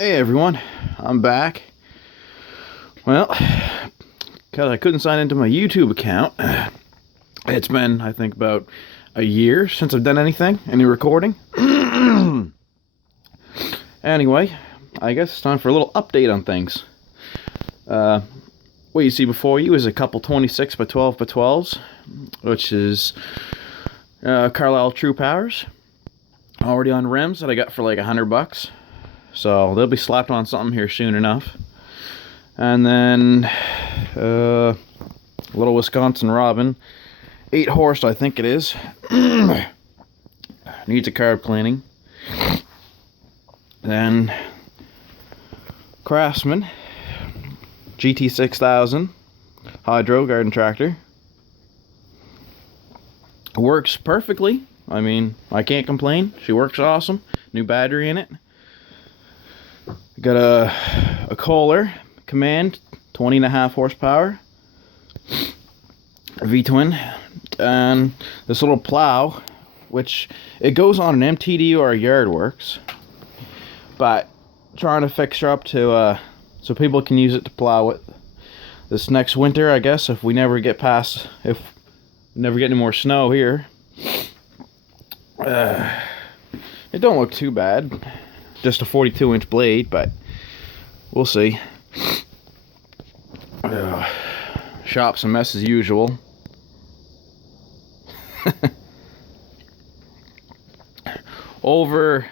Hey everyone, I'm back. Well, because I couldn't sign into my YouTube account, it's been, I think, about a year since I've done any recording. Anyway, I guess it's time for a little update on things. What you see before you is a couple 26 by 12 by 12s, which is Carlisle True Powers, already on rims that I got for like $100. So they'll be slapped on something here soon enough. And then little Wisconsin Robin, 8 horse I think it is. Needs a carb cleaning. Then Craftsman GT6000 hydro garden tractor. Works perfectly. I mean, I can't complain. She works awesome. New battery in it. Got a Kohler Command 20.5 horsepower V-twin, and this little plow, which it goes on an MTD or a Yardworks, but trying to fix her up to so people can use it to plow it this next winter, I guess, if we never get any more snow here. It don't look too bad. Just a 42-inch blade, but we'll see. Shop's a mess as usual. Over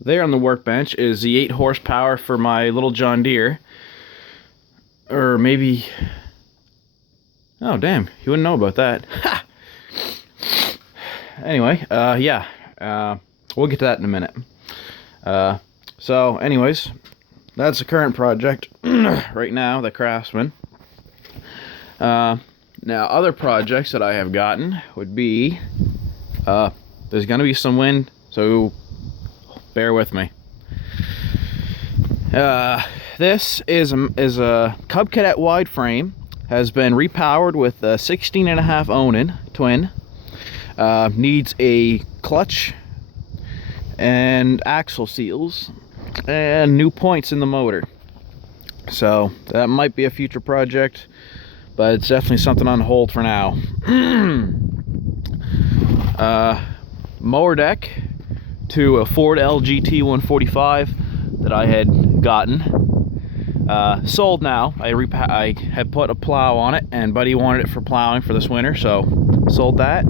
there on the workbench is the 8 horsepower for my little John Deere. Or maybe... Oh, damn. You wouldn't know about that. Ha! Anyway, yeah. We'll get to that in a minute. So anyways, that's the current project right now, the Craftsman. Now other projects that I have gotten would be, there's gonna be some wind, so bear with me. This is a Cub Cadet wide frame, has been repowered with a 16.5 Onan twin. Needs a clutch and axle seals and new points in the motor, so that might be a future project, but it's definitely something on hold for now. Mower deck to a Ford LGT 145 that I had gotten, sold now. I had put a plow on it, and Buddy wanted it for plowing for this winter, so sold that.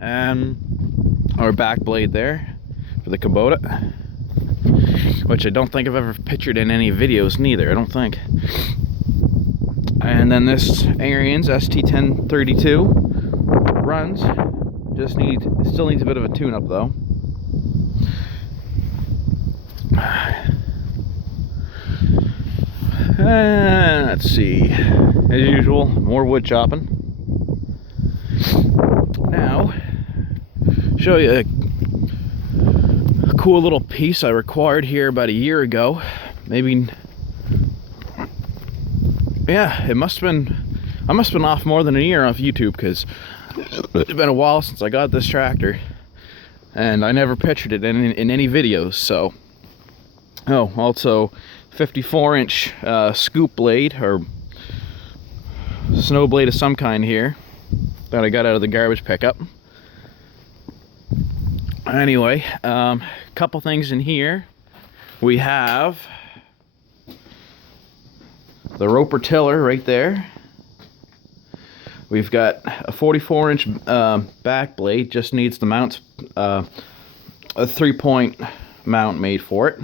And our back blade there for the Kubota, which I don't think I've ever pictured in any videos neither, I don't think. And then this Ariens ST1032 runs, still needs a bit of a tune-up though. Let's see, as usual, more wood chopping. Now, show you a cool little piece I acquired here about a year ago. Maybe, yeah, I must have been off more than a year off YouTube, because it's been a while since I got this tractor, and I never pictured it in any videos. So, oh, also 54-inch scoop blade, or snow blade of some kind here, that I got out of the garbage pickup. Anyway, couple things in here. We have the Roper tiller right there. We've got a 44-inch back blade, just needs the mounts, a 3-point mount made for it.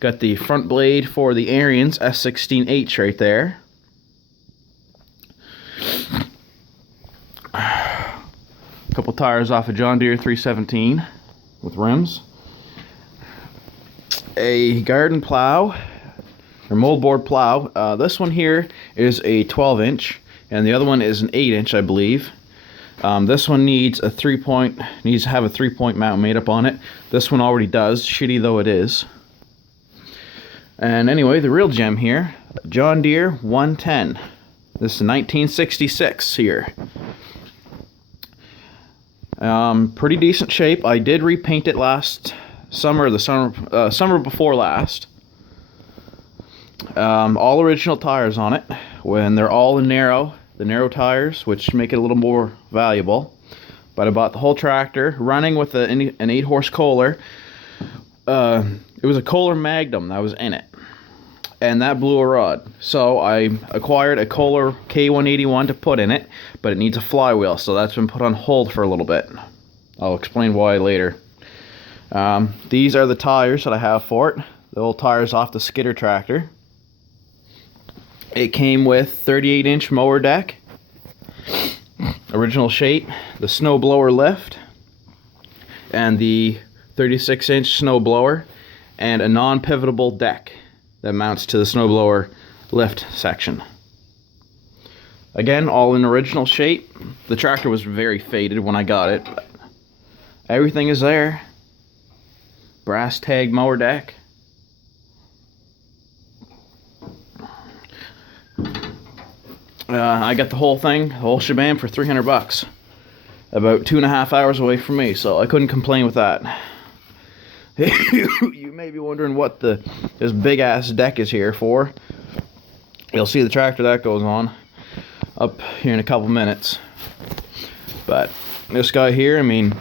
Got the front blade for the Ariens S16H right there. Couple tires off a John Deere 317 with rims. A garden plow, or moldboard plow. This one here is a 12-inch, and the other one is an 8-inch, I believe. This one needs to have a 3-point mount made up on it. This one already does, shitty though it is. And anyway, the real gem here, John Deere 110. This is 1966 here. Pretty decent shape. I did repaint it last summer before last. All original tires on it, when they're all the narrow tires, which make it a little more valuable. But I bought the whole tractor running with an 8-horse Kohler. It was a Kohler Magnum that was in it, and that blew a rod. So I acquired a Kohler K181 to put in it, but it needs a flywheel, so that's been put on hold for a little bit. I'll explain why later. These are the tires that I have for it. The old tires off the skidder tractor. It came with 38-inch mower deck, original shape, the snow blower lift, and the 36-inch snow blower, and a non-pivotable deck that mounts to the snow blower lift section. Again, all in original shape. The tractor was very faded when I got it, but everything is there. Brass tag mower deck. I got the whole thing, the whole shebang, for $300. About 2.5 hours away from me, so I couldn't complain with that. You may be wondering what this big ass deck is here for. You'll see the tractor that goes on up here in a couple minutes. But this guy here, I mean,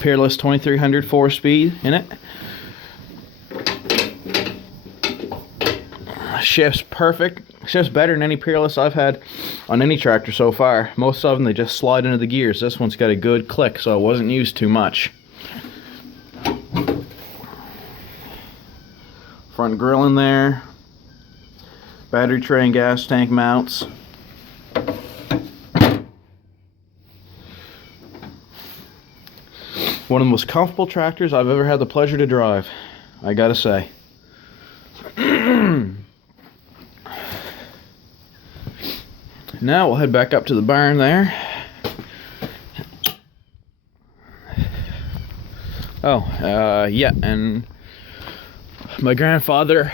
Peerless 2300 4-speed in it. Shifts perfect. Shifts better than any Peerless I've had on any tractor so far. Most of them, they just slide into the gears. This one's got a good click, so I wasn't used too much. Front grill in there. Battery tray and gas tank mounts. One of the most comfortable tractors I've ever had the pleasure to drive, I gotta say. Now we'll head back up to the barn there. Yeah, and my grandfather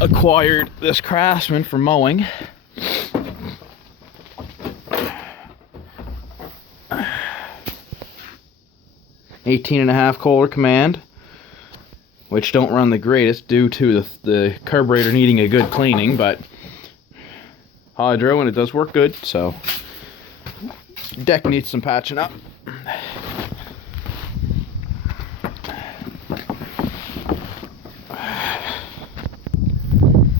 acquired this Craftsman for mowing. .5 Kohler Command, which don't run the greatest due to the carburetor needing a good cleaning, but hydro and it does work good. So deck needs some patching up.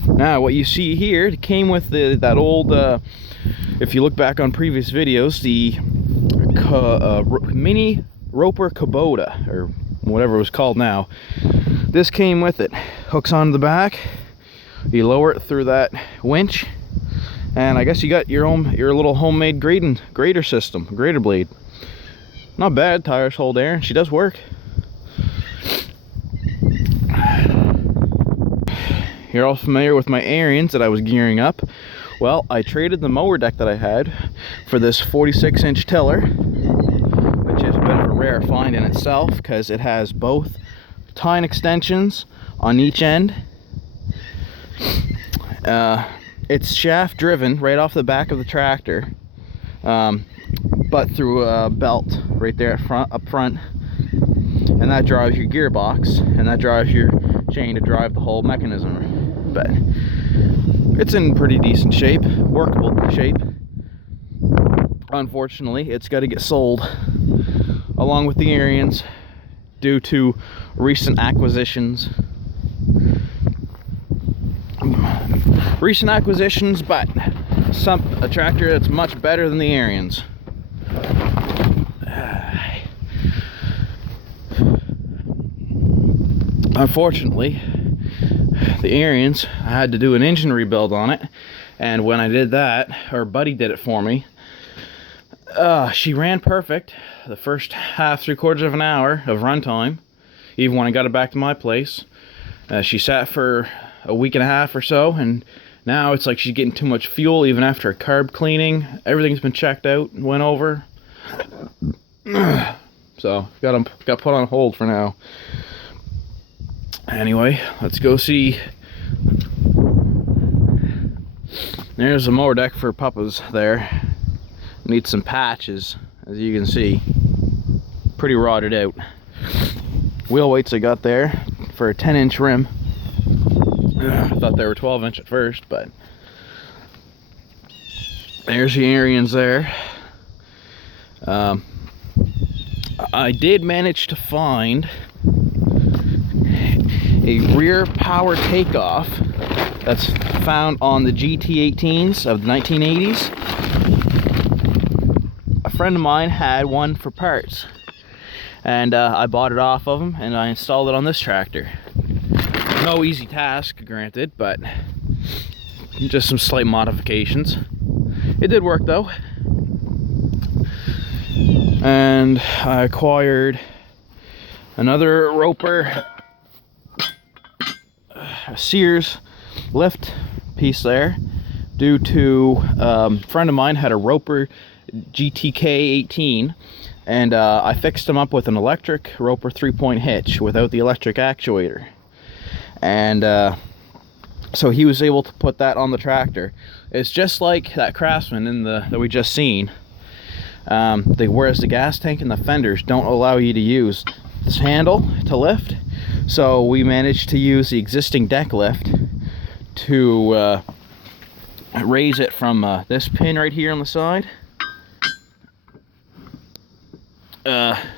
Now what you see here, it came with that old, if you look back on previous videos, the Mini Roper Kubota, or whatever it was called now. This came with it. Hooks onto the back, you lower it through that winch, and I guess you got your little homemade grader system, grader blade. Not bad. Tires hold air, and she does work. You're all familiar with my Ariens that I was gearing up. Well, I traded the mower deck that I had for this 46-inch tiller, which is a bit of a rare find in itself because it has both tine extensions on each end. It's shaft driven right off the back of the tractor, but through a belt right there up front, and that drives your gearbox, and that drives your chain to drive the whole mechanism. But it's in pretty decent shape, workable shape. Unfortunately, it's got to get sold along with the Ariens due to recent acquisitions. But a tractor that's much better than the Ariens. Unfortunately, the Ariens, I had to do an engine rebuild on it, and when I did that, her buddy did it for me. She ran perfect the first half, 3/4 of an hour of runtime, even when I got it back to my place. She sat for a week and a half or so, and now it's like she's getting too much fuel even after a carb cleaning. Everything's been checked out and went over. So got put on hold for now. Anyway, let's go see. There's a mower deck for Papa's there. Needs some patches, as you can see. Pretty rotted out. wheel weights I got there for a 10-inch rim. I thought they were 12-inch at first, but there's the Ariens there. I did manage to find a rear power takeoff that's found on the GT18s of the 1980s. A friend of mine had one for parts, and I bought it off of him and I installed it on this tractor. No easy task, granted, but just some slight modifications. It did work though. And I acquired another Roper Sears lift piece there, due to a friend of mine had a Roper GTK 18, and I fixed him up with an electric Roper 3-point hitch without the electric actuator, and so he was able to put that on the tractor. It's just like that Craftsman that we just seen. Whereas the gas tank and the fenders don't allow you to use this handle to lift, so we managed to use the existing deck lift to raise it from this pin right here on the side.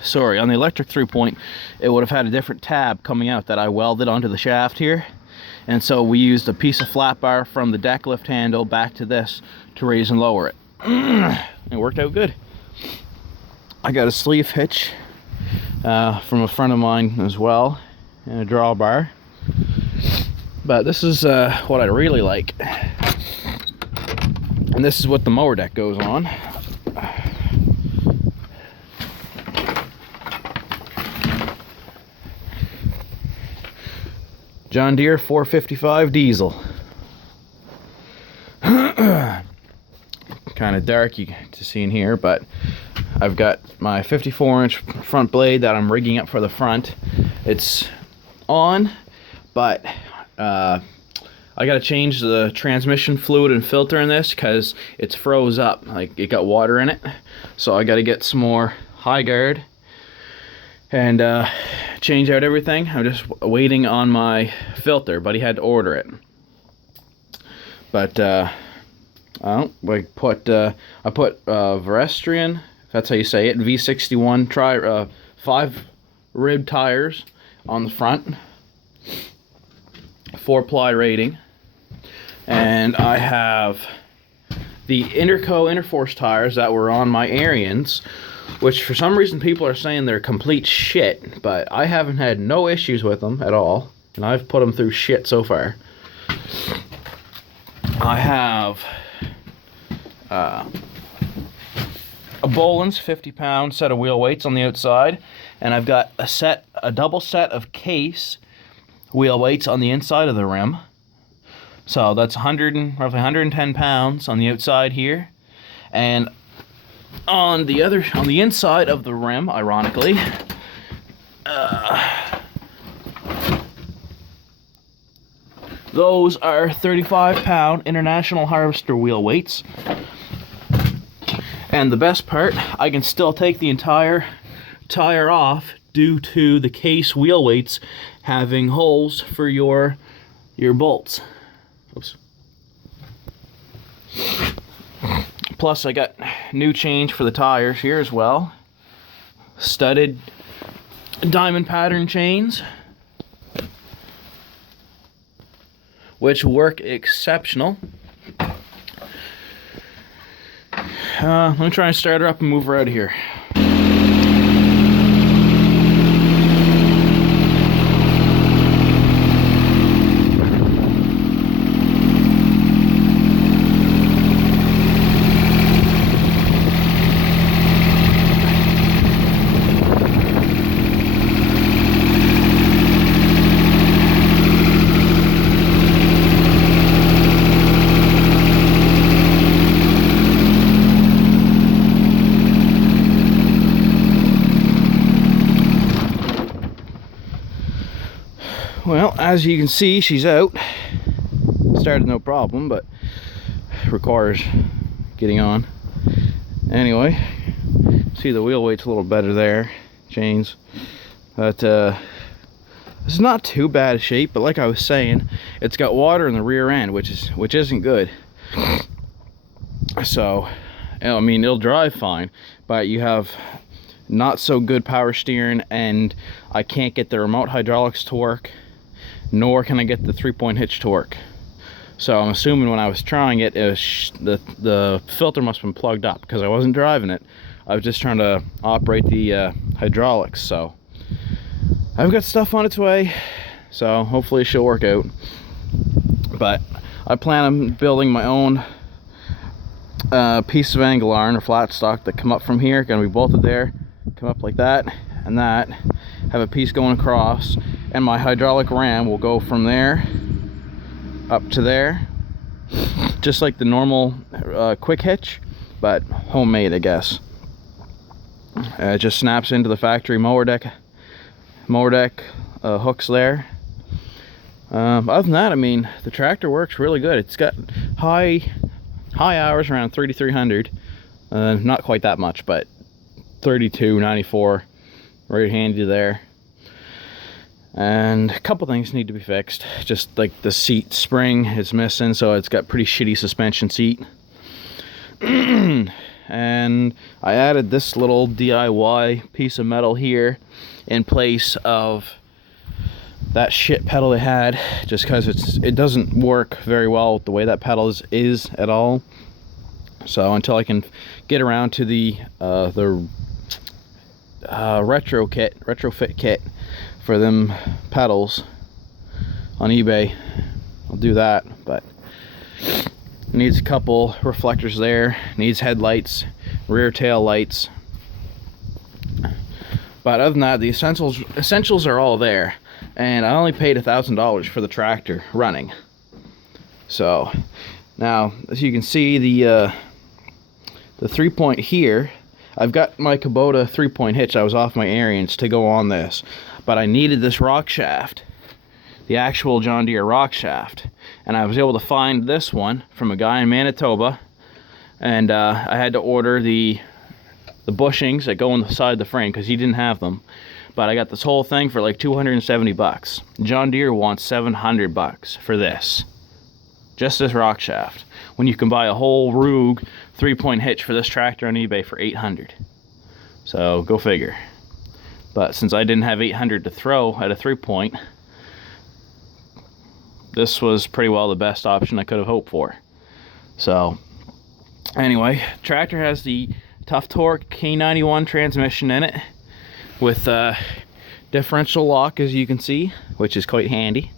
Sorry, on the electric 3-point, it would have had a different tab coming out that I welded onto the shaft here, and so we used a piece of flat bar from the deck lift handle back to this to raise and lower it. It worked out good. I got a sleeve hitch from a friend of mine as well, and a drawbar. But this is what I really like, and this is what the mower deck goes on. John Deere 455 diesel. Kind of dark to see in here, but I've got my 54-inch front blade that I'm rigging up for the front. It's on, but I gotta change the transmission fluid and filter in this because it's froze up, like it got water in it. So I gotta get some more high guard and change out everything. I'm just waiting on my filter, but he had to order it. But I put Verestrian, that's how you say it, V61 5 rib tires on the front, 4-ply rating, and I have the Interforce tires that were on my Ariens, which for some reason people are saying they're complete shit, but I haven't had no issues with them at all, and I've put them through shit so far. I have a Bohlins 50-pound set of wheel weights on the outside, and I've got a double set of Case wheel weights on the inside of the rim. So that's roughly 110 pounds on the outside here, and on the inside of the rim, ironically, those are 35-pound International Harvester wheel weights. And the best part, I can still take the entire tire off due to the Case wheel weights having holes for your bolts. Oops. Plus I got new change for the tires here as well. Studded diamond pattern chains, which work exceptional. Let me try and start her up and move her out of here. Well, as you can see, she's out. Started no problem, but requires getting on. Anyway, see the wheel weight's a little better there, chains. But It's not too bad a shape, but like I was saying, it's got water in the rear end, which isn't good. So, I mean, it'll drive fine, but you have not so good power steering, and I can't get the remote hydraulics to work, nor can I get the 3-point hitch to work. So I'm assuming when I was trying it, the filter must have been plugged up, because I wasn't driving it. I was just trying to operate the hydraulics. So I've got stuff on its way, so hopefully it should work out. But I plan on building my own piece of angle iron or flat stock that come up from here. Gonna be bolted there, come up like that and that, have a piece going across, and my hydraulic ram will go from there up to there, just like the normal quick hitch, but homemade, I guess. It just snaps into the factory mower deck hooks there. Other than that, I mean, the tractor works really good. It's got high hours, around 3,300. Not quite that much, but 3294, right handy there. And a couple things need to be fixed. Just like the seat spring is missing, so it's got pretty shitty suspension seat. And I added this little DIY piece of metal here in place of that shit pedal they had, just because it doesn't work very well with the way that pedal is at all. So until I can get around to the retrofit kit for them pedals on eBay, I'll do that. But it needs a couple reflectors there, needs headlights, rear tail lights. But other than that, the essentials are all there, and I only paid $1,000 for the tractor running. So now, as you can see, the 3-point here, I've got my Kubota 3-point hitch. I was off my Ariens to go on this, but I needed this rock shaft, the actual John Deere rock shaft, and I was able to find this one from a guy in Manitoba, and I had to order the bushings that go on the side of the frame because he didn't have them. But I got this whole thing for like 270 bucks. John Deere wants 700 bucks for this, just this rock shaft, when you can buy a whole Rug 3-point hitch for this tractor on eBay for 800. So go figure. But since I didn't have 800 to throw at a 3-point, this was pretty well the best option I could have hoped for. So anyway, tractor has the Tough Torque K91 transmission in it with differential lock, as you can see, which is quite handy.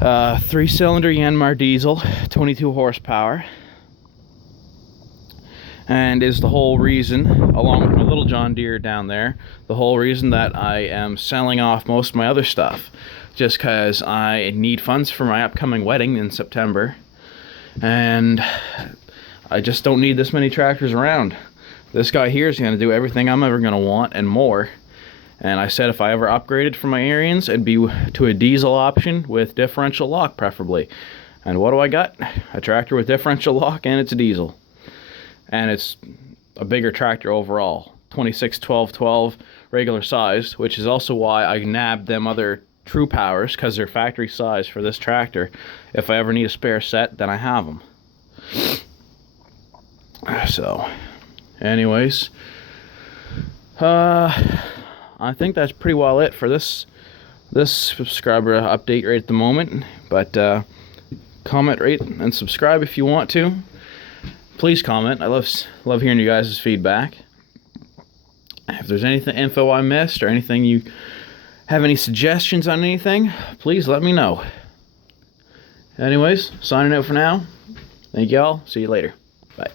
3-cylinder Yanmar diesel, 22 horsepower, and is the whole reason, along with my little John Deere down there, the whole reason that I am selling off most of my other stuff, just because I need funds for my upcoming wedding in September, and I just don't need this many tractors around. This guy here is going to do everything I'm ever going to want and more. And I said if I ever upgraded from my Ariens, it'd be to a diesel option with differential lock, preferably. And what do I got? A tractor with differential lock, and it's a diesel. And it's a bigger tractor overall. 26-12-12 regular size, which is also why I nabbed them other True Powers, because they're factory size for this tractor. If I ever need a spare set, then I have them. So, anyways, I think that's pretty well it for this subscriber update right at the moment. But comment, rate, and subscribe if you want to. Please comment. I love hearing you guys' feedback. If there's anything info I missed or anything you have any suggestions on anything, please let me know. Anyways, signing out for now. Thank y'all. See you later. Bye.